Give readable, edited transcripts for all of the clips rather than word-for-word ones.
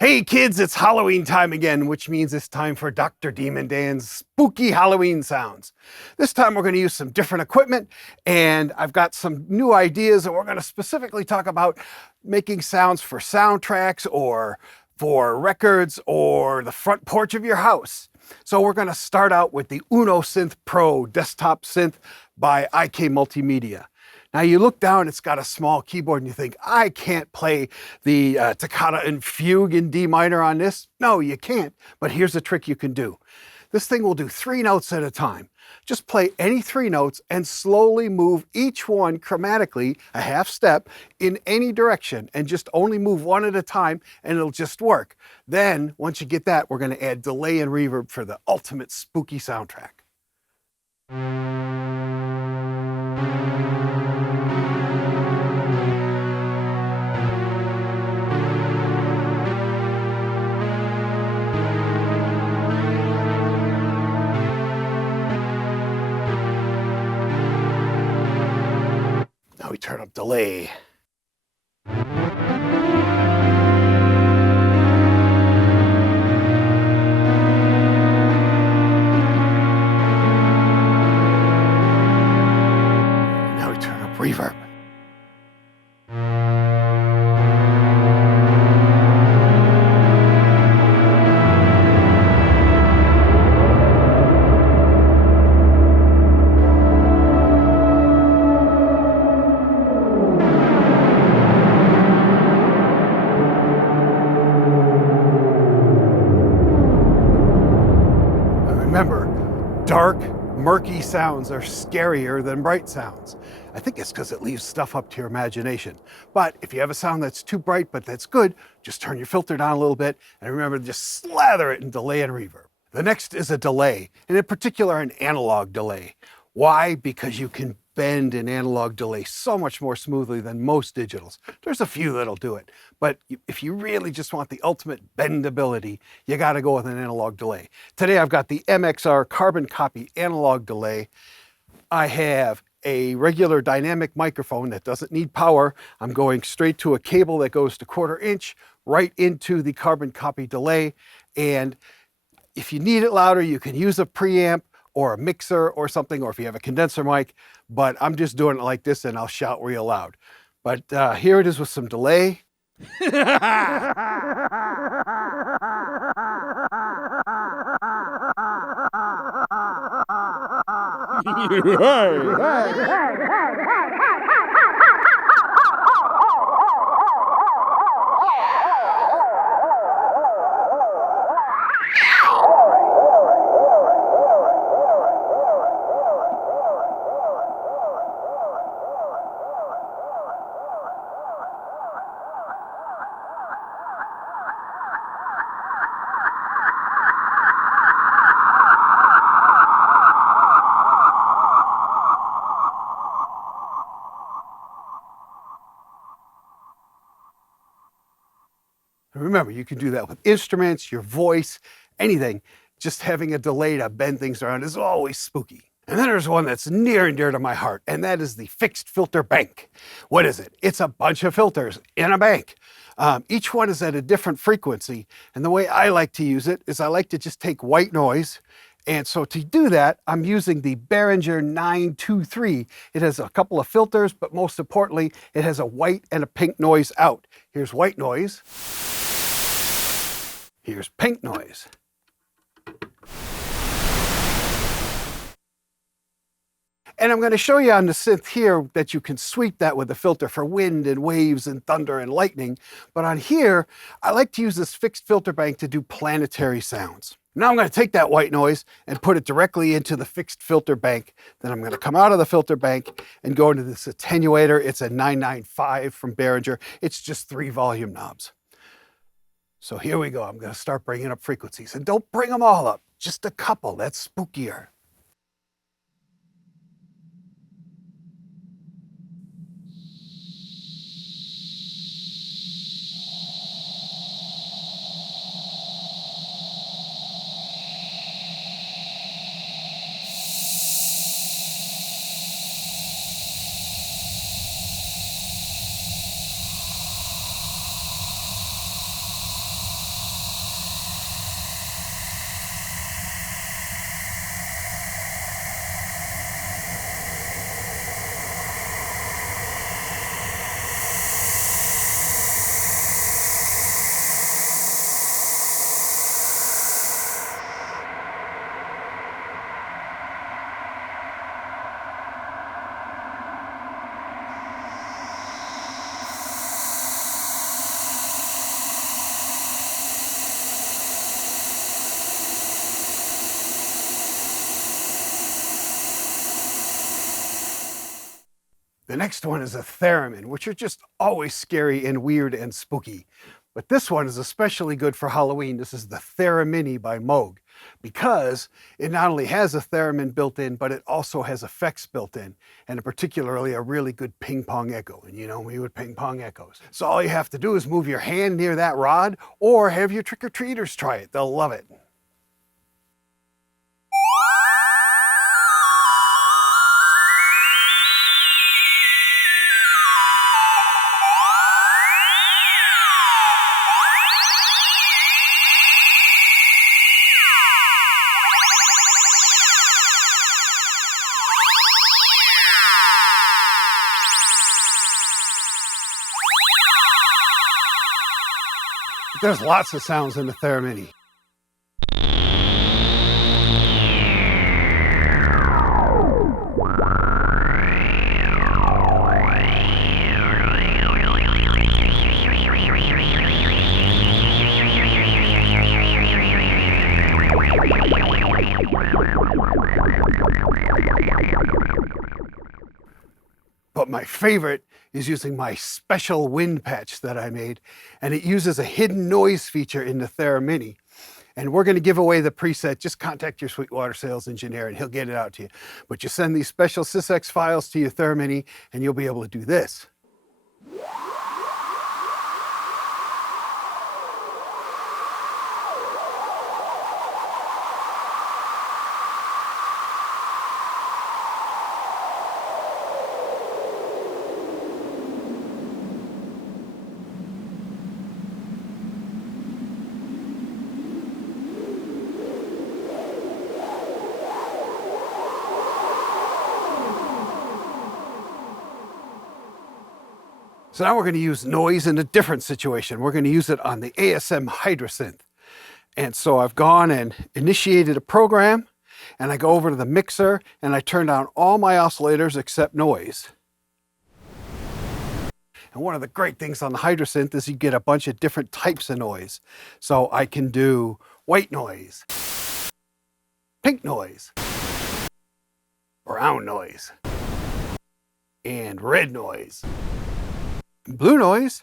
Hey kids, it's Halloween time again, which means it's time for Dr. Demon Dan's spooky Halloween sounds. This time we're going to use some different equipment, and I've got some new ideas, and we're going to specifically talk about making sounds for soundtracks or for records or the front porch of your house. So we're going to start out with the Uno Synth Pro desktop synth by IK Multimedia. Now you look down, it's got a small keyboard and you think, I can't play the toccata and fugue in D minor on this. No, you can't, but here's a trick you can do. This thing will do 3 notes at a time. Just play any 3 notes and slowly move each one chromatically, a half step, in any direction, and just only move one at a time and it'll just work. Then, once you get that, we're going to add delay and reverb for the ultimate spooky soundtrack. Now we turn up delay. Now we turn up reverb. Remember, dark, murky sounds are scarier than bright sounds. I think it's because it leaves stuff up to your imagination. But if you have a sound that's too bright but that's good, just turn your filter down a little bit and remember to just slather it in delay and reverb. The next is a delay, and in particular an analog delay. Why? Because you can bend an analog delay so much more smoothly than most digitals. There's a few that'll do it, but if you really just want the ultimate bendability, you gotta go with an analog delay. Today I've got the MXR carbon copy analog delay. I have a regular dynamic microphone that doesn't need power. I'm going straight to a cable that goes to 1/4 inch right into the carbon copy delay. And if you need it louder, you can use a preamp or a mixer or something, or if you have a condenser mic, but I'm just doing it like this and I'll shout real loud. But here it is with some delay. Remember, you can do that with instruments, your voice, anything. Just having a delay to bend things around is always spooky. And then there's one that's near and dear to my heart, and that is the fixed filter bank. What is it? It's a bunch of filters in a bank. Each one is at a different frequency, and the way I like to use it is I like to just take white noise. And so to do that, I'm using the Behringer 923. It has a couple of filters, but most importantly, it has a white and a pink noise out. Here's white noise. Here's pink noise. And I'm going to show you on the synth here that you can sweep that with a filter for wind and waves and thunder and lightning. But on here, I like to use this fixed filter bank to do planetary sounds. Now I'm going to take that white noise and put it directly into the fixed filter bank. Then I'm going to come out of the filter bank and go into this attenuator. It's a 995 from Behringer. It's just 3 volume knobs. So here we go. I'm going to start bringing up frequencies. And don't bring them all up, just a couple. That's spookier. The next one is a theremin, which are just always scary and weird and spooky. But this one is especially good for Halloween. This is the Theremin by Moog, because it not only has a theremin built in, but it also has effects built in, and particularly a really good ping pong echo. And you know me with ping pong echoes. So all you have to do is move your hand near that rod, or have your trick-or-treaters try it. They'll love it. There's lots of sounds in the theremin. But my favorite is using my special wind patch that I made, and it uses a hidden noise feature in the theremin. And we're going to give away the preset. Just contact your Sweetwater sales engineer and he'll get it out to you. But you send these special sysx files to your theremin and you'll be able to do this. So now we're going to use noise in a different situation. We're going to use it on the ASM Hydrasynth. And so I've gone and initiated a program, and I go over to the mixer and I turn down all my oscillators except noise. And one of the great things on the Hydrasynth is you get a bunch of different types of noise. So I can do white noise, pink noise, brown noise, and red noise. Blue noise,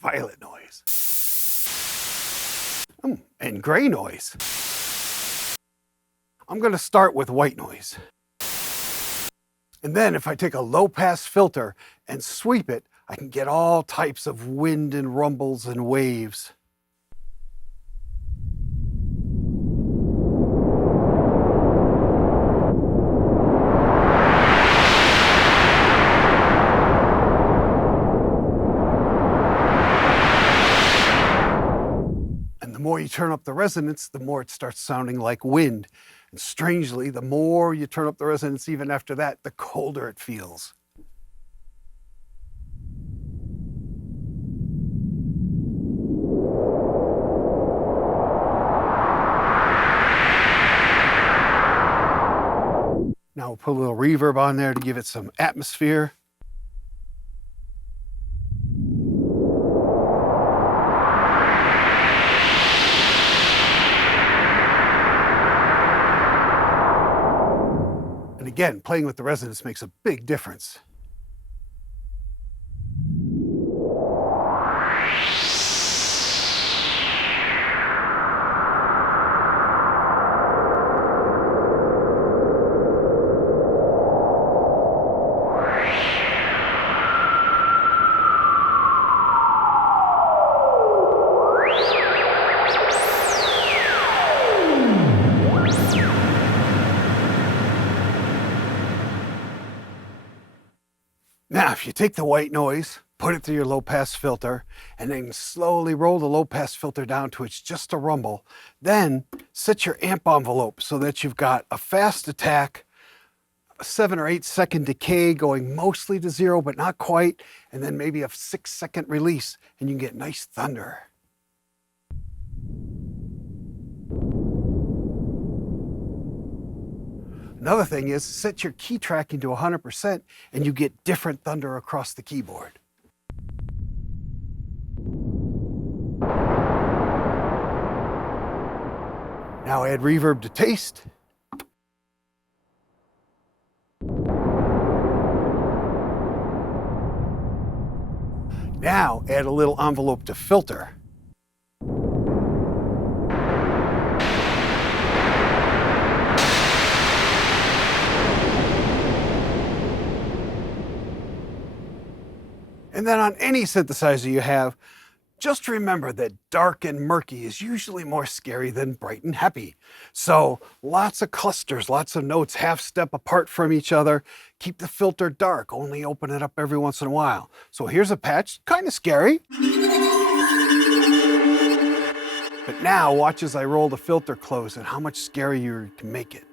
violet noise, and gray noise. I'm going to start with white noise. And then if I take a low-pass filter and sweep it, I can get all types of wind and rumbles and waves. The more you turn up the resonance, the more it starts sounding like wind. And strangely, the more you turn up the resonance even after that, the colder it feels. Now we'll put a little reverb on there to give it some atmosphere. And again, playing with the resonance makes a big difference. Now, if you take the white noise, put it through your low-pass filter, and then slowly roll the low-pass filter down to it's just a rumble, then set your amp envelope so that you've got a fast attack, a 7 or 8 second decay going mostly to 0, but not quite, and then maybe a 6-second release, and you can get nice thunder. Another thing is set your key tracking to 100% and you get different thunder across the keyboard. Now add reverb to taste. Now add a little envelope to filter. And then on any synthesizer you have, just remember that dark and murky is usually more scary than bright and happy. So lots of clusters, lots of notes half step apart from each other. Keep the filter dark, only open it up every once in a while. So here's a patch, kind of scary. But now watch as I roll the filter close and how much scarier you can make it.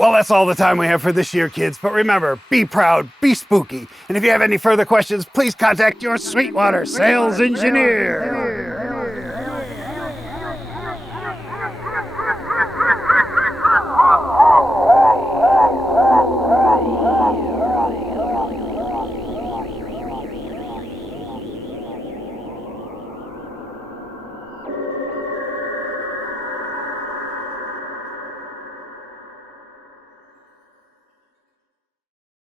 Well, that's all the time we have for this year, kids. But remember, be proud, be spooky. And if you have any further questions, please contact your Sweetwater sales engineer.